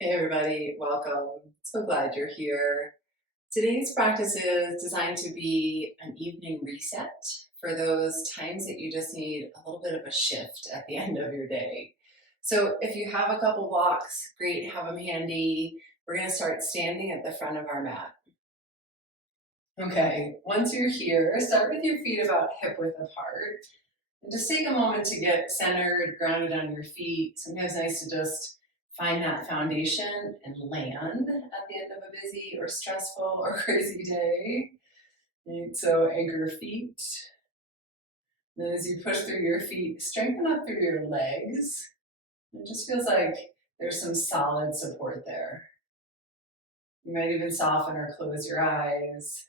Hey everybody, welcome. So glad you're here. Today's practice is designed to be an evening reset for those times that you just need a little bit of a shift at the end of your day. So if you have a couple blocks, great, have them handy. We're going to start standing at the front of our mat. Okay, once you're here, start with your feet about hip width apart. And just take a moment to get centered, grounded on your feet. Sometimes it's nice to just find that foundation and land at the end of a busy or stressful or crazy day. And so anchor your feet. Then as you push through your feet, strengthen up through your legs. It just feels like there's some solid support there. You might even soften or close your eyes.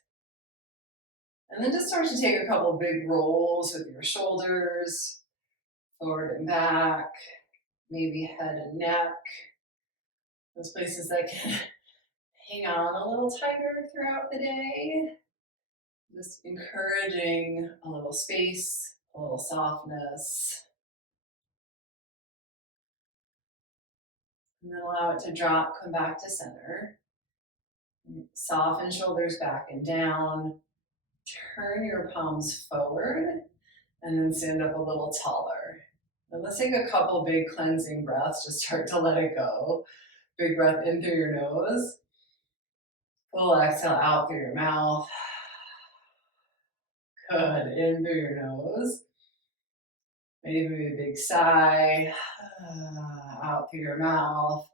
And then just start to take a couple big rolls with your shoulders, forward and back, maybe head and neck. Those places that can hang on a little tighter throughout the day. Just encouraging a little space, a little softness. And then allow it to drop, come back to center. Soften shoulders back and down. Turn your palms forward and then stand up a little taller. Now let's take a couple big cleansing breaths. Just start to let it go. Big breath in through your nose. Full exhale out through your mouth. Good. In through your nose. Maybe a big sigh. Out through your mouth.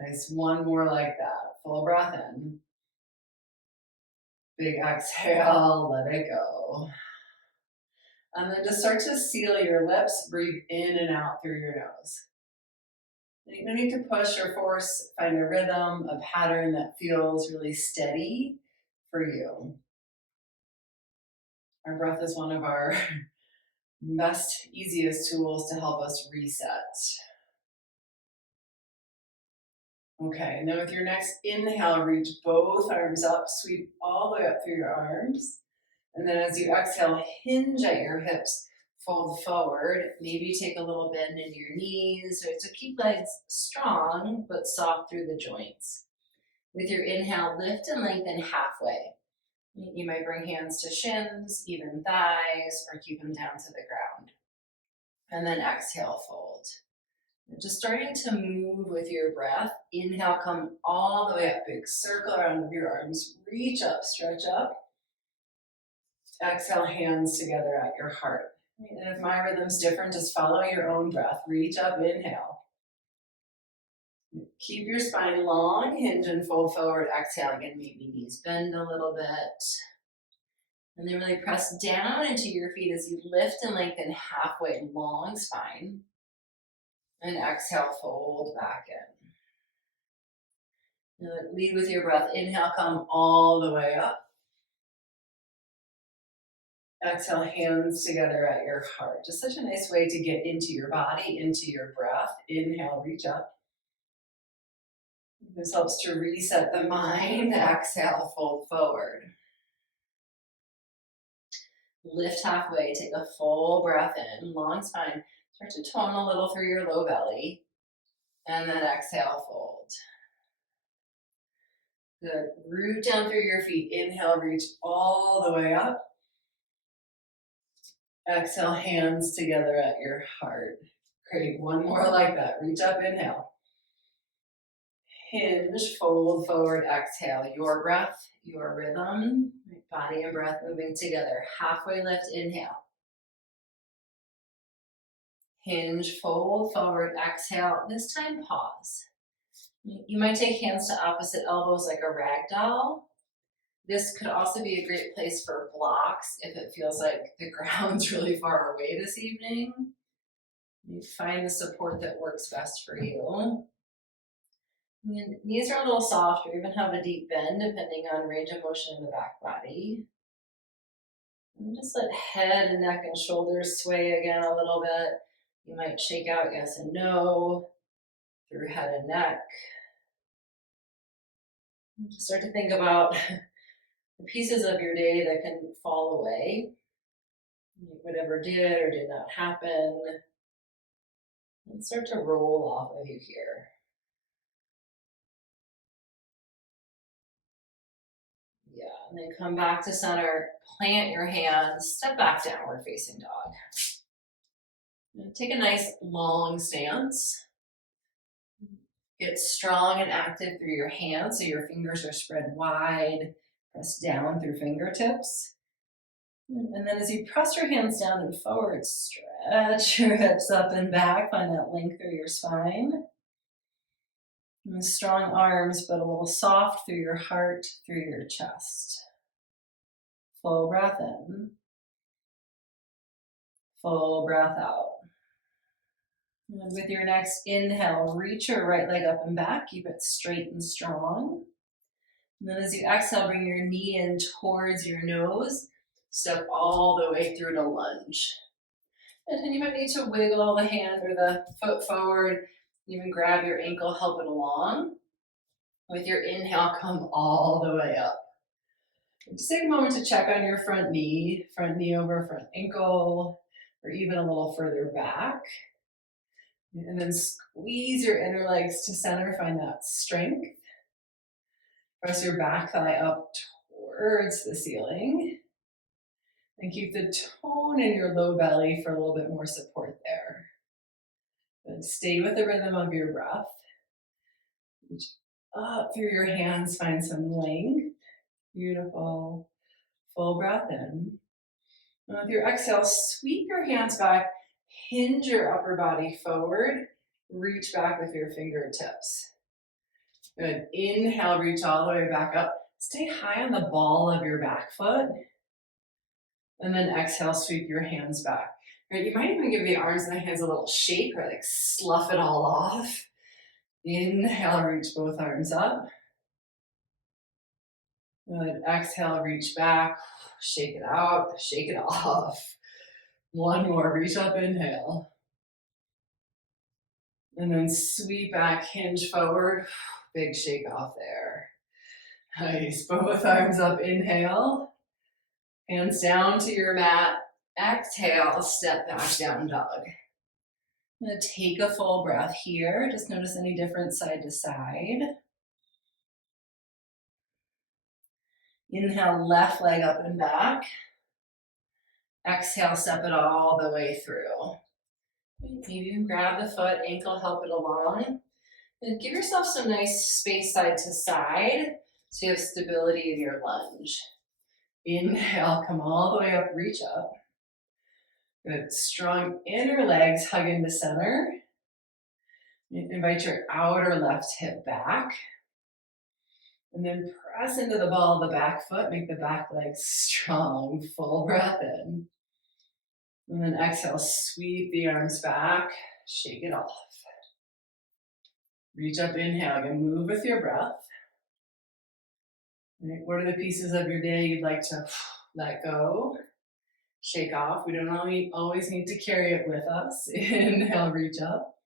Nice. One more like that. Full breath in. Big exhale. Let it go. And then just start to seal your lips. Breathe in and out through your nose. You don't need to push or force. Find a rhythm, a pattern that feels really steady for you. Our breath is one of our best, easiest tools to help us reset. Okay, and then with your next inhale, reach both arms up, sweep all the way up through your arms. And then as you exhale, hinge at your hips, fold forward. Maybe take a little bend in your knees so to keep legs strong but soft through the joints. With your inhale, lift and lengthen halfway. You might bring hands to shins, even thighs, or keep them down to the ground. And then exhale, fold. Just starting to move with your breath. Inhale, come all the way up. Big circle around your arms. Reach up, stretch up. Exhale, hands together at your heart. And if my rhythm's different, just follow your own breath. Reach up, inhale. Keep your spine long, hinge and fold forward. Exhale again, maybe knees bend a little bit. And then really press down into your feet as you lift and lengthen halfway, long spine. And exhale, fold back in. Lead with your breath. Inhale, come all the way up. Exhale, hands together at your heart. Just such a nice way to get into your body, into your breath. Inhale, reach up. This helps to reset the mind. Exhale, fold forward. Lift halfway, take a full breath in, long spine. Start to tone a little through your low belly. And then exhale, fold. Good. Root down through your feet. Inhale, reach all the way up. Exhale, hands together at your heart. Great. One more like that. Reach up, inhale. Hinge, fold forward, exhale. Your breath, your rhythm. Body and breath moving together. Halfway lift, inhale. Hinge, fold forward, exhale. This time, pause. You might take hands to opposite elbows like a rag doll. This could also be a great place for blocks if it feels like the ground's really far away this evening. You find the support that works best for you. And knees are a little soft or even have a deep bend depending on range of motion in the back body. And just let head and neck and shoulders sway again a little bit. You might shake out yes and no through head and neck. And just start to think about the pieces of your day that can fall away. Whatever did or did not happen. And start to roll off of you here. And then come back to center, plant your hands, step back, downward facing dog. And take a nice long stance. Get strong and active through your hands so your fingers are spread wide. Press down through fingertips. And then as you press your hands down and forward, stretch your hips up and back. Find that length through your spine. And strong arms, but a little soft through your heart, through your chest. Full breath in. Full breath out. And with your next inhale, reach your right leg up and back. Keep it straight and strong. And then as you exhale, bring your knee in towards your nose. Step all the way through to lunge. And then you might need to wiggle the hand or the foot forward. Even grab your ankle, help it along. With your inhale, come all the way up. Just take a moment to check on your front knee over front ankle, or even a little further back. And then squeeze your inner legs to center, find that strength. Press your back thigh up towards the ceiling. And keep the tone in your low belly for a little bit more support there. But stay with the rhythm of your breath. Reach up through your hands, find some length. Beautiful. Full breath in. And with your exhale, sweep your hands back, hinge your upper body forward, reach back with your fingertips. Good. Inhale, reach all the way back up. Stay high on the ball of your back foot. And then exhale, sweep your hands back. Right, you might even give the arms and the hands a little shake or like slough it all off. Inhale, reach both arms up. Good. Exhale, reach back, shake it out, shake it off. One more, reach up, inhale. And then sweep back, hinge forward. Big shake off there. Nice, both arms up, inhale. Hands down to your mat. Exhale, step back, down dog. I'm gonna take a full breath here. Just notice any difference side to side. Inhale, left leg up and back. Exhale, step it all the way through. Maybe you can grab the foot, ankle, help it along. And give yourself some nice space side to side so you have stability in your lunge. Inhale, come all the way up, reach up. Good, strong inner legs hug into center. Invite your outer left hip back. And then press into the ball of the back foot, make the back leg strong, full breath in. And then exhale, sweep the arms back, shake it off. Reach up, inhale, again, move with your breath. Right, what are the pieces of your day you'd like to let go, shake off? We don't always need to carry it with us. Inhale, reach up.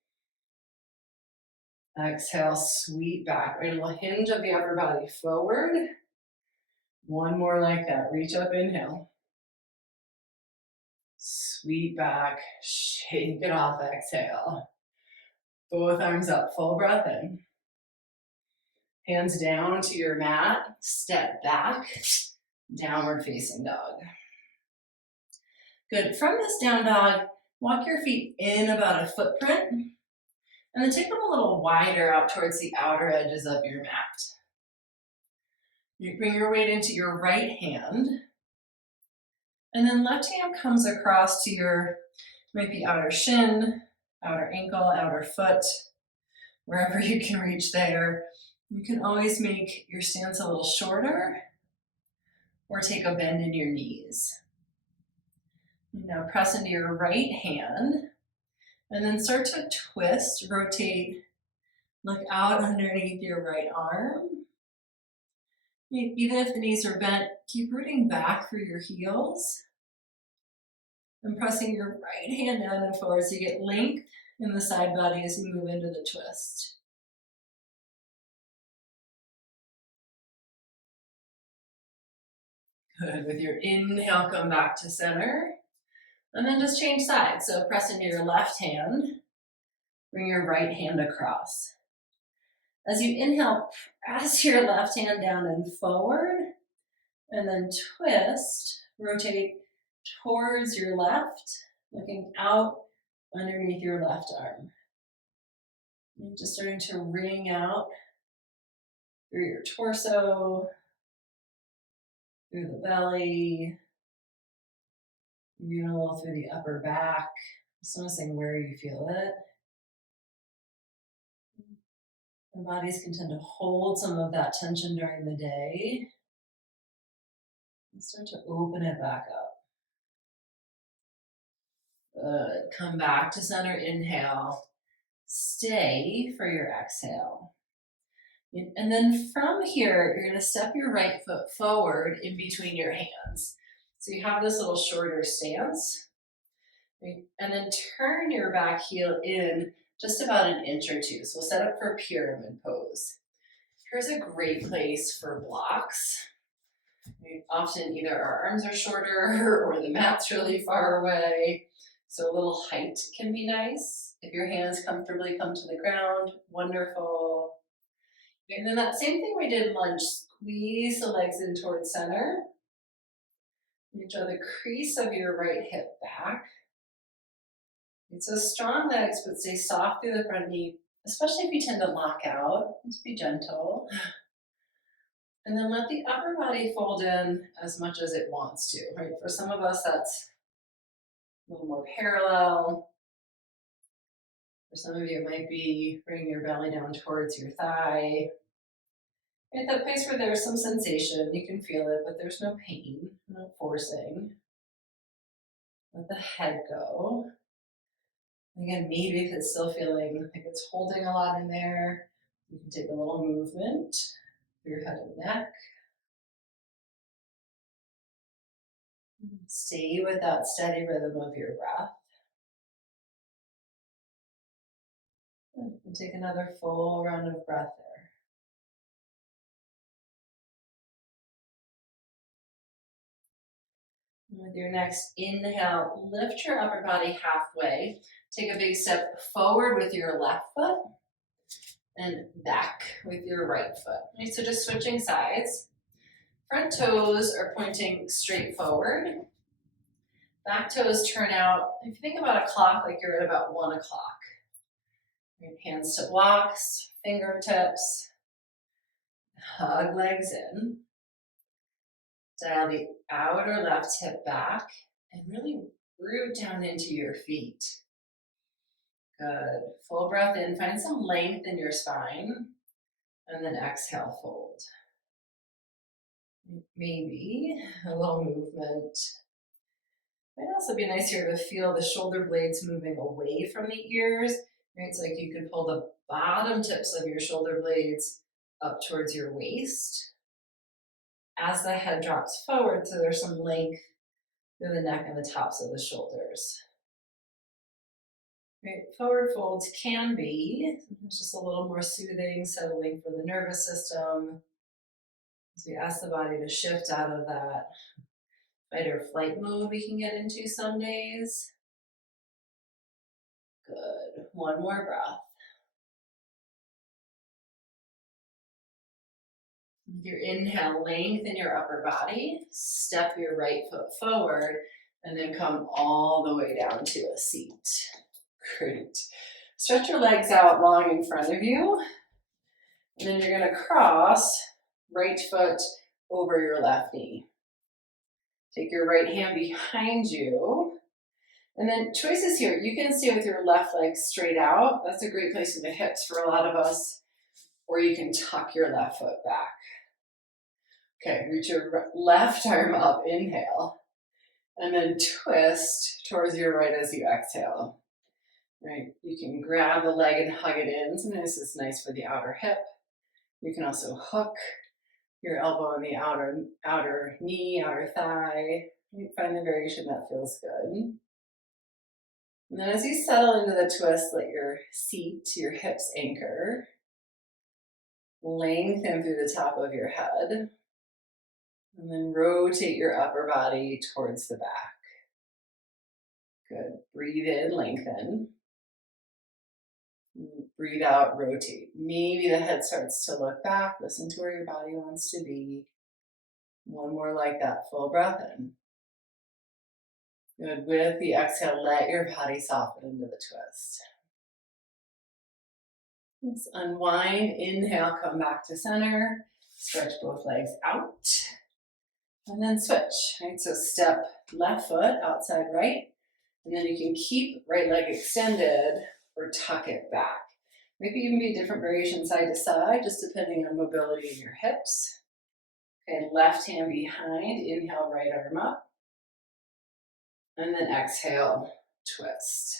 Exhale, sweep back. Right, a little hinge of the upper body forward. One more like that. Reach up, inhale. Sweep back, shake it off, exhale. Both arms up, full breath in. Hands down to your mat, step back, downward facing dog. Good, from this down dog, walk your feet in about a footprint, and then take them a little wider out towards the outer edges of your mat. You bring your weight into your right hand, and then left hand comes across to your, might be outer shin, outer ankle, outer foot, wherever you can reach there. You can always make your stance a little shorter or take a bend in your knees. Now press into your right hand and then start to twist, rotate, look out underneath your right arm. Even if the knees are bent, keep rooting back through your heels and pressing your right hand down and forward so you get length in the side body as you move into the twist. Good, with your inhale, come back to center, and then just change sides. So press into your left hand, bring your right hand across. As you inhale, press your left hand down and forward, And then twist, rotate towards your left, looking out underneath your left arm. And just starting to ring out through your torso, through the belly, maybe a little through the upper back. Just noticing where you feel it. Our bodies can tend to hold some of that tension during the day. And start to open it back up. Good. Come back to center, inhale. Stay for your exhale. And then from here, you're going to step your right foot forward in between your hands. So you have this little shorter stance. Right? And then turn your back heel in just about an inch or two. So we'll set up for pyramid pose. Here's a great place for blocks. Right? Often either our arms are shorter or the mat's really far away. So a little height can be nice. If your hands comfortably come to the ground, wonderful. And then that same thing we did in lunge, squeeze the legs in towards center. You draw the crease of your right hip back. And so strong legs, but stay soft through the front knee, especially if you tend to lock out. Just be gentle. And then let the upper body fold in as much as it wants to, right? For some of us, that's a little more parallel. For some of you, it might be bringing your belly down towards your thigh. At that place where there's some sensation, you can feel it, but there's no pain, no forcing. Let the head go. Again, maybe if it's still feeling like it's holding a lot in there, you can take a little movement through your head and neck. Stay with that steady rhythm of your breath. And take another full round of breath there. And with your next inhale, lift your upper body halfway. Take a big step forward with your left foot and back with your right foot. Okay, so just switching sides. Front toes are pointing straight forward. Back toes turn out. If you think about a clock, like you're at about 1 o'clock. Hands to blocks, fingertips. Hug legs in. Dial the outer left hip back and really root down into your feet. Good. Full breath in. Find some length in your spine. And then exhale, fold. Maybe a little movement. Might also be nice here to feel the shoulder blades moving away from the ears. Right? It's like you could pull the bottom tips of your shoulder blades up towards your waist as the head drops forward, so there's some length through the neck and the tops of the shoulders. Right? Forward folds can be just a little more soothing, settling for the nervous system. As we ask the body to shift out of that fight or flight mode we can get into some days. Good. One more breath. With your inhale, lengthen your upper body, step your right foot forward, and then come all the way down to a seat. Great. Stretch your legs out long in front of you, and then you're going to cross right foot over your left knee. Take your right hand behind you, and then choices here. You can stay with your left leg straight out. That's a great place in the hips for a lot of us, or you can tuck your left foot back. Okay, reach your left arm up, inhale, and then twist towards your right as you exhale. Right, you can grab the leg and hug it in. Sometimes this is nice for the outer hip. You can also hook your elbow in the outer knee, outer thigh. You find the variation that feels good. And then as you settle into the twist, let your seat, your hips anchor. Lengthen through the top of your head. And then rotate your upper body towards the back. Good. Breathe in, lengthen. Breathe out, rotate. Maybe the head starts to look back. Listen to where your body wants to be. One more like that, full breath in. Good. With the exhale, let your body soften into the twist. Let's unwind. Inhale, come back to center. Stretch both legs out. And then switch. Right? So step left foot outside right. And then you can keep right leg extended or tuck it back. Maybe even be a different variation side to side, just depending on mobility in your hips. Okay, left hand behind. Inhale, right arm up. And then exhale, twist.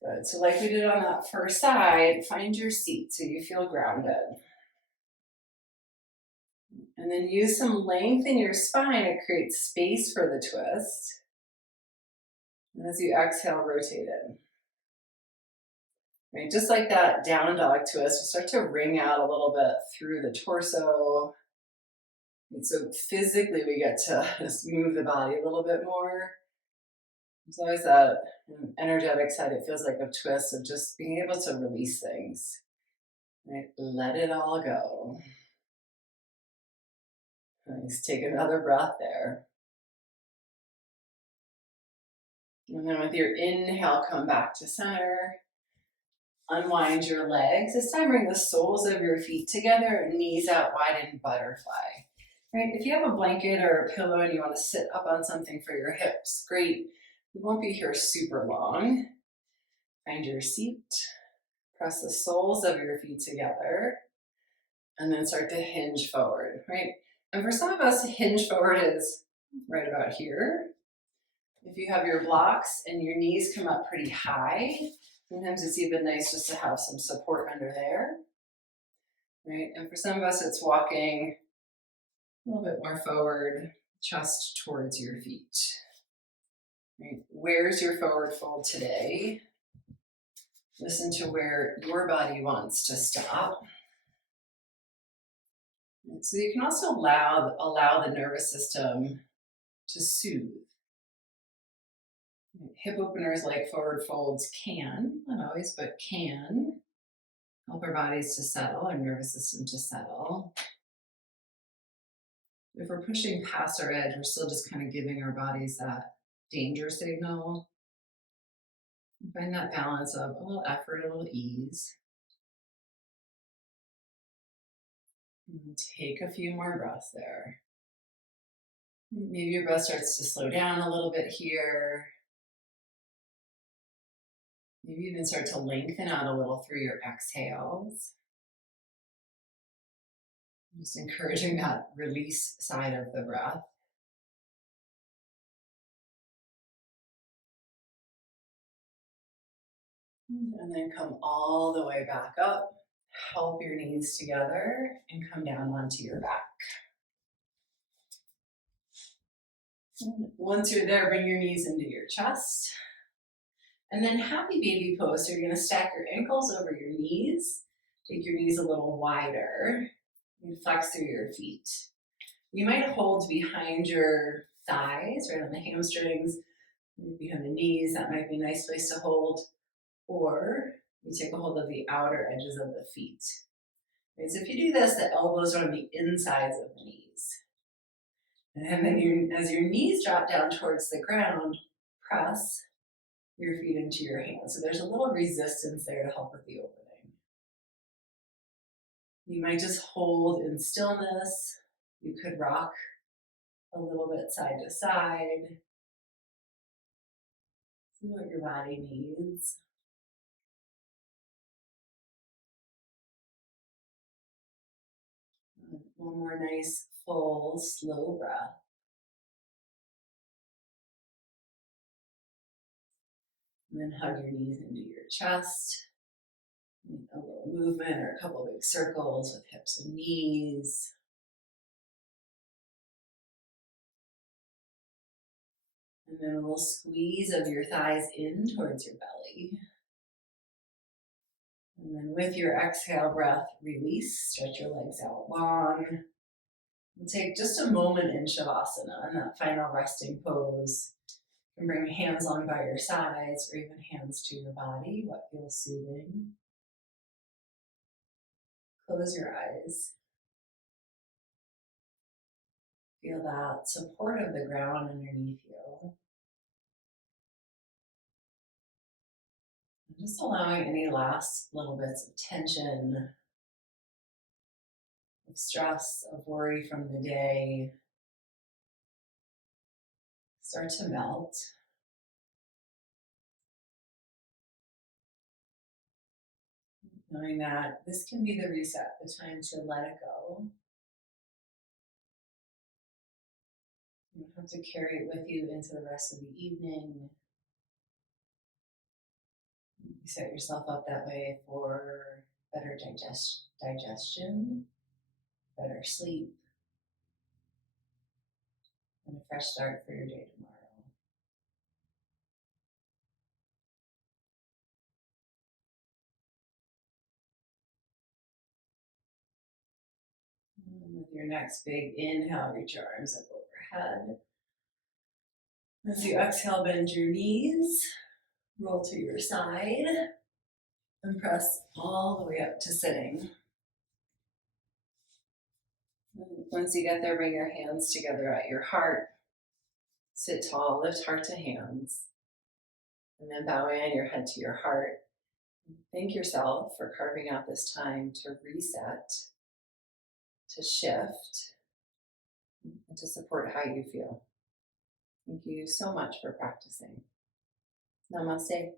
Good. So like we did on that first side, find your seat so you feel grounded. And then use some length in your spine to create space for the twist. And as you exhale, rotate it. Right, just like that down dog twist, you start to wring out a little bit through the torso. And so physically we get to just move the body a little bit more. There's always that energetic side, it feels like, of twist, of just being able to release things. Right? Let it all go. Nice. Take another breath there. And then with your inhale, come back to center. Unwind your legs. This time bring the soles of your feet together and knees out wide in butterfly. Right? If you have a blanket or a pillow and you want to sit up on something for your hips, great. We won't be here super long. Find your seat. Press the soles of your feet together. And then start to hinge forward, right? And for some of us, hinge forward is right about here. If you have your blocks and your knees come up pretty high, sometimes it's even nice just to have some support under there, right? And for some of us, it's walking a little bit more forward, chest towards your feet. Right? Where's your forward fold today? Listen to where your body wants to stop. And so you can also allow the nervous system to soothe. Hip openers like forward folds can, not always, but can help our bodies to settle, our nervous system to settle. If we're pushing past our edge, we're still just kind of giving our bodies that danger signal. Find that balance of a little effort, a little ease. And take a few more breaths there. Maybe your breath starts to slow down a little bit here. Maybe even start to lengthen out a little through your exhales. Just encouraging that release side of the breath. And then come all the way back up. Help your knees together and come down onto your back. And once you're there, bring your knees into your chest. And then happy baby pose. So you're going to stack your ankles over your knees. Take your knees a little wider. And flex through your feet. You might hold behind your thighs, right on the hamstrings, behind the knees. That might be a nice place to hold. Or you take a hold of the outer edges of the feet. Right, so if you do this, the elbows are on the insides of the knees. And then as your knees drop down towards the ground, press your feet into your hands. So there's a little resistance there to help with the opening. You might just hold in stillness. You could rock a little bit side to side. See what your body needs. One more nice, full, slow breath. And then hug your knees into your chest. A little movement or a couple big circles with hips and knees. And then a little squeeze of your thighs in towards your belly. And then with your exhale breath, release, stretch your legs out long. And take just a moment in Shavasana, in that final resting pose. You can bring hands along by your sides or even hands to your body, what feels soothing. Close your eyes. Feel that support of the ground underneath you. And just allowing any last little bits of tension, of stress, of worry from the day start to melt. Knowing that this can be the reset, the time to let it go. You don't have to carry it with you into the rest of the evening. You set yourself up that way for better digestion, better sleep, and a fresh start for your day tomorrow. And with your next big inhale, reach your arms up overhead. As you exhale, bend your knees, roll to your side, and press all the way up to sitting. Once you get there, bring your hands together at your heart. Sit tall, lift heart to hands. And then bow in your head to your heart. Thank yourself for carving out this time to reset, to shift, and to support how you feel. Thank you so much for practicing. Namaste.